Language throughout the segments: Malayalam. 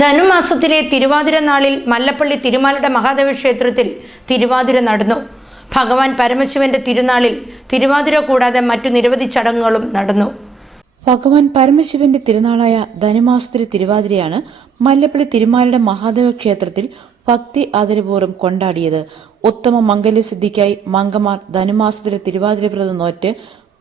ധനുമാസത്തിലെ തിരുവാതിര നാളിൽ മല്ലപ്പള്ളി തിരുമാലയുടെ മഹാദേവ ക്ഷേത്രത്തിൽ തിരുവാതിര നടന്നു. ഭഗവാൻ പരമശിവന്റെ തിരുനാളിൽ തിരുവാതിര കൂടാതെ മറ്റു നിരവധി ചടങ്ങുകളും നടന്നു. ഭഗവാൻ പരമശിവന്റെ തിരുനാളായ ധനുമാസത്തിലെ തിരുവാതിരയാണ് മല്ലപ്പള്ളി തിരുമാലയുടെ മഹാദേവ ക്ഷേത്രത്തിൽ ഭക്തി ആദരപൂർവം കൊണ്ടാടിയത്. ഉത്തമ മംഗല്യസിദ്ധിക്കായി മങ്കമാർ ധനുമാസത്തിലെ തിരുവാതിര വ്രതം നോറ്റ്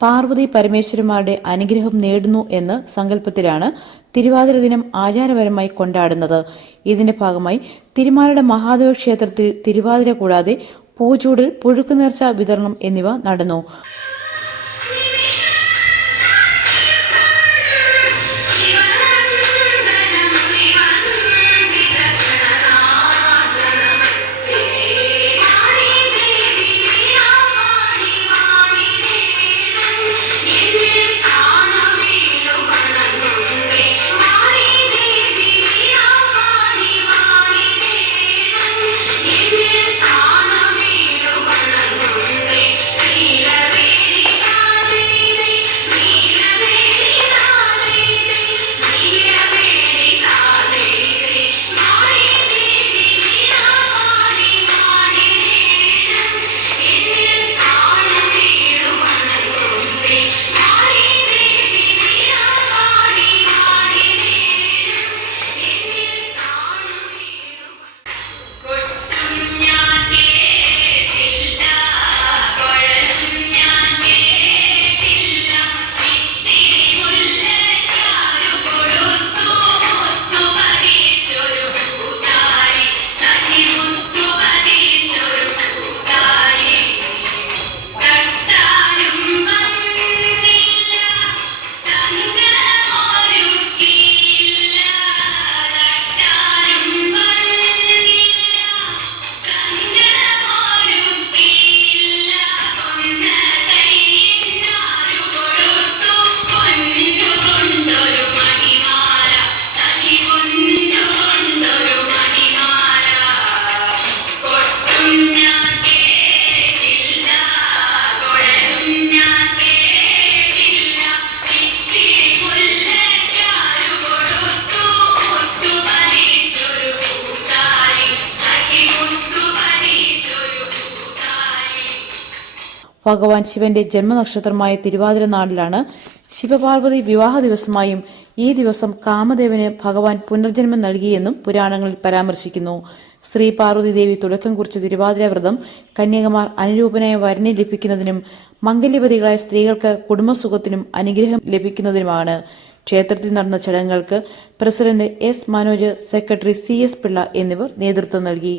പാർവതി പരമേശ്വരന്മാരുടെ അനുഗ്രഹം നേടുന്നു എന്ന സങ്കല്പത്തിലാണ് തിരുവാതിര ദിനം ആചാരപരമായി കൊണ്ടാടുന്നത്. ഇതിന്റെ ഭാഗമായി തിരുമാലയുടെ മഹാദേവ ക്ഷേത്രത്തിൽ തിരുവാതിര കൂടാതെ പൂച്ചൂടിൽ പുഴുക്കുനേർച്ച വിതരണം എന്നിവ നടന്നു. ഭഗവാൻ ശിവന്റെ ജന്മനക്ഷത്രമായ തിരുവാതിര നാളിലാണ് ശിവപാർവതി വിവാഹ ദിവസമായും ഈ ദിവസം കാമദേവന് ഭഗവാൻ പുനർജന്മം നൽകിയെന്നും പുരാണങ്ങളിൽ പരാമർശിക്കുന്നു. ശ്രീ പാർവതി ദേവി തുടക്കം കുറിച്ച തിരുവാതിര വ്രതം കന്യകമാർ അനുരൂപനായ വരനെ ലഭിക്കുന്നതിനും മംഗല്യവതികളായ സ്ത്രീകൾക്ക് കുടുംബസുഖത്തിനും അനുഗ്രഹം ലഭിക്കുന്നതിനുമാണ്. ക്ഷേത്രത്തിൽ നടന്ന ചടങ്ങുകൾക്ക് president S Manoj secretary C S Pillai എന്നിവർ നേതൃത്വം നൽകി.